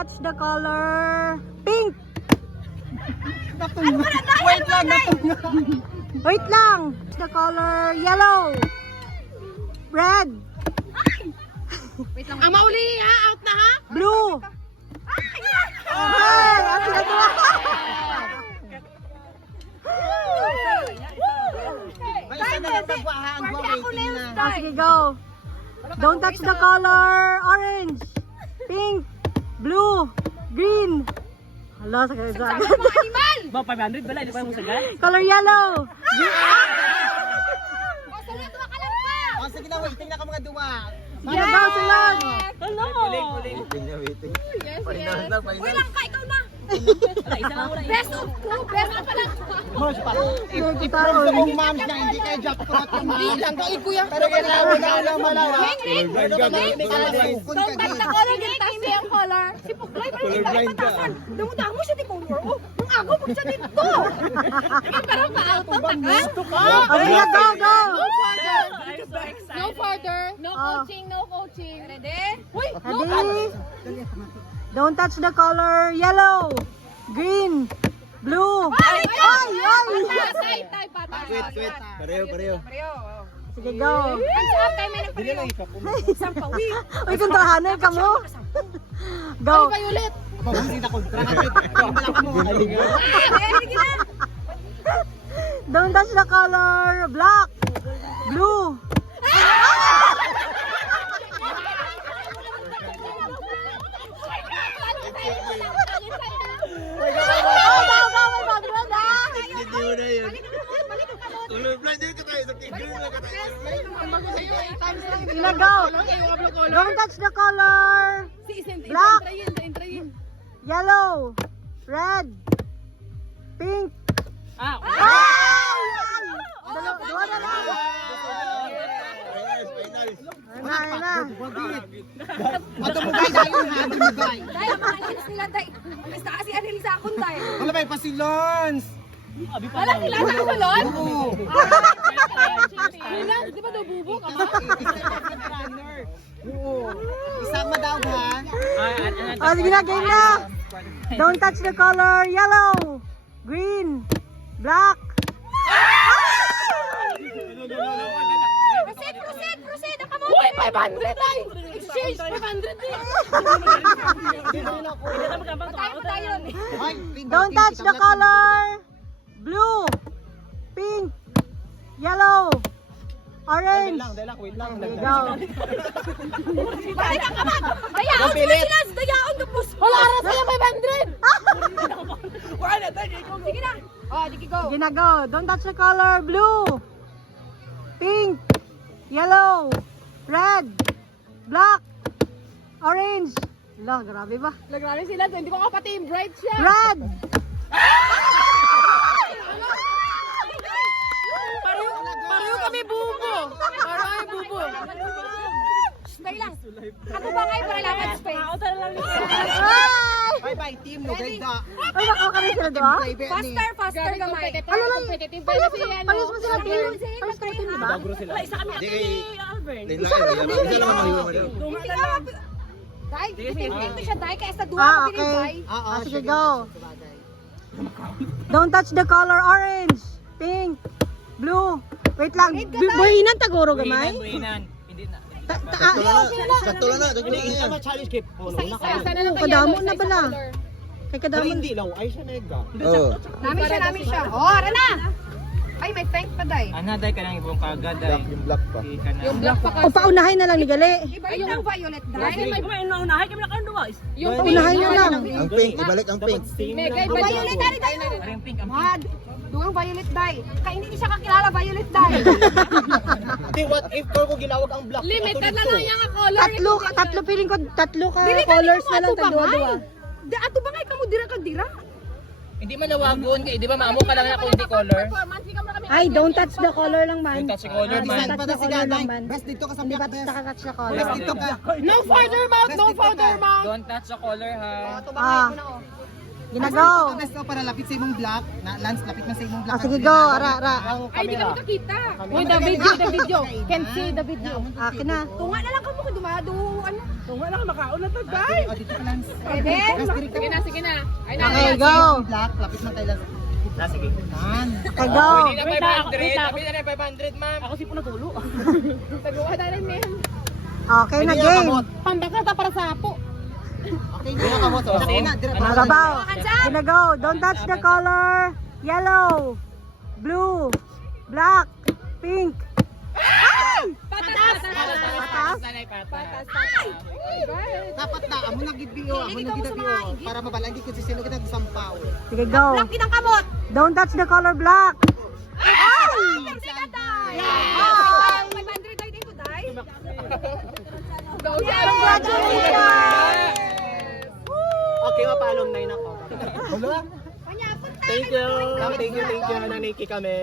touch the color pink. Wait lang, natunga. Wait lang. The color yellow. Red. Wait lang. Ang mauli ha, out na ha? Blue. Okay, ang sinagawa. May isa na lang nagwahaan. Waiting na. Sige, go. Don't touch the color orange, pink, blue, green. Hala, sagad. Ba, 500 bala, di ba mo sagad? Color yellow. Oh, sige na, waiting na ka mga duwa. Sige, go, sunod. Hello! Waiting na, waiting. Yes, Final yes. na, final. Uy, lang ka, ikaw na. Wala, isa lang muna. Best of two, best of pala. Mars pa. Sige, Pero sa taon. mong moms na hindi kayo jackpot yung moms. Hindi lang kayo kuya. Pero kailangan na alam malawa. Pero kailangan may kalasukon ka din. Color, gintas mo yung color. Si Pugloy, parang hindi tayo patasan. Dumudang mo siya di color. Oh, ang ako mo siya dito. Ay, parang pa-auto, takas. O, sige, go, go. No further. No Oh. coaching, no coaching. Ready? Uy, Ready? Don't touch the color yellow, green, blue. Ay! Ay! Tay, patas. Wait. Pareho. Sige, go. Hands up, tayo may nagpareho. Isang pawi. Uy, kontrahanan ka mo. Go. Violet. Pag-hindi na kontra ka. Wala mo. Sige na. Don't touch the color black, blue. Hindi mo na yun. Color blind din ka tayo. Sa green lang ka tayo. Sige, go. Don't touch the color black, yellow, red, pink. Ah, Dalawa na lang. Final. Ayun na. Ato mo guys, ayun ha. Ato mo guys. Dahil ang mga inis nila, dahil. Ang isa kasi anil sa akong dahil. Wala ba yung pasilons? Wala sila sa kasalon? Oo. Wala, di ba daw bubo ka ba? Oo. Isama daw ha. O, sige na, game na. Don't touch the color yellow, green, black. Proceed. Ang kamote. Uy, 500 ay. Exchange, 500 din. Patay mo tayo. Ay, pink, Don't pink, touch the isang lahat. color blue, pink, yellow, orange. Wait lang. Go. Balik ka man. Dayaon mo sila. Dayaon ka po. Wala aras sa'yo 500. Sige na. Oh, di go. Sige na, go. Don't touch the color blue, pink, yellow, red, black, orange. Hala, grabe ba? Nagrabi sila. Hindi ko kapati yung bright siya. Red! Pareho kami bubo. Pareho kami bubo. Dahil lang. Ako ba kayo para laban space? Ay! Bye-bye team, no grade da. Ay, baka kami sila doon? Faster gamay. Ano lang? Palis mo sila team. Palis mo team, diba? isa kami Hindi ate kay... Alvern. Isa lang ang mahiwa mo daw. Dahil, ito siya dahil kaya sa duwa Ah, ko okay. pinibay. Sige, go. Don't touch the color orange, pink, blue. Wait lang. Buhinan taguro gamay? Buhinan. Hindi na. Sakto lang na. Isama challenge kip. Isa na lang Kadamo na pala. Kay Pero kadamo. hindi lang, ay siya nega. Oo. Namin siya. Oh, ara na. Ay, may tank pa day. Ana, day ka lang ibong kagad. Black yung black pa. Yung black pa O, paunahin na lang ni Gali. Iba yung violet Ay, day. may naunahay kami lang kanduwa. Yung Paunahin na lang. Ang pink, ibalik ang pink. Mega violet day tayo. Parang pink ang Mad. Duwang violet day. Kaya hindi siya kakilala violet day. Hindi, what if ko gilawag ang black? Limited na lang yung color. Tatlo feeling ko, tatlo ka colors na lang, tagduwa-duwa. Ato ba ngay kamo dira ka dira? Hindi man nawagon kay di ba maamo ka lang ako hindi color. Ay, don't touch the color lang man. Don't touch the color, Ah, man. Don't touch the color lang man. Best dito ka sa Hindi black ba best. nakatouch the color? Best dito ka. No further mouth, no further mouth. Don't touch the color ha. Ito Ah. ba mo na oh. Ginago. Best ko para lapit sa imong block. Lance, lapit man sa imong block. Sige, go. Ara. Ay, di kami kakita. Uy, the video. Can see the video. Akin na. Tunga na lang kamo kung dumado. Ano? O, dito ka, Lance. Pwede? Sige na. Ay, Okay, go. Block, lapit man kay Lance. Sige. Yan. Okay, go. Hindi na 500. Sabi na 500, ma'am. Ako si Punagulo. Tagawa na rin, ma'am. Okay na, game. Pandak na ta para sa apo. Okay, dito ka mo. Magabaw. Ginago. Don't touch the color. Yellow. Blue. Black. Pink. Patas. Patas. Dapat na, amo nagibio, para mabala, hindi ko sisino ka nagsampaw. Sige, go. Black kinang kamot. Don't touch the color black. Ay! Sige, day. Ay! 500 day dito, day. Go, Congratulations! Okay, mapalong na yun ako. Kanya, punta. Thank you, Naniki kami.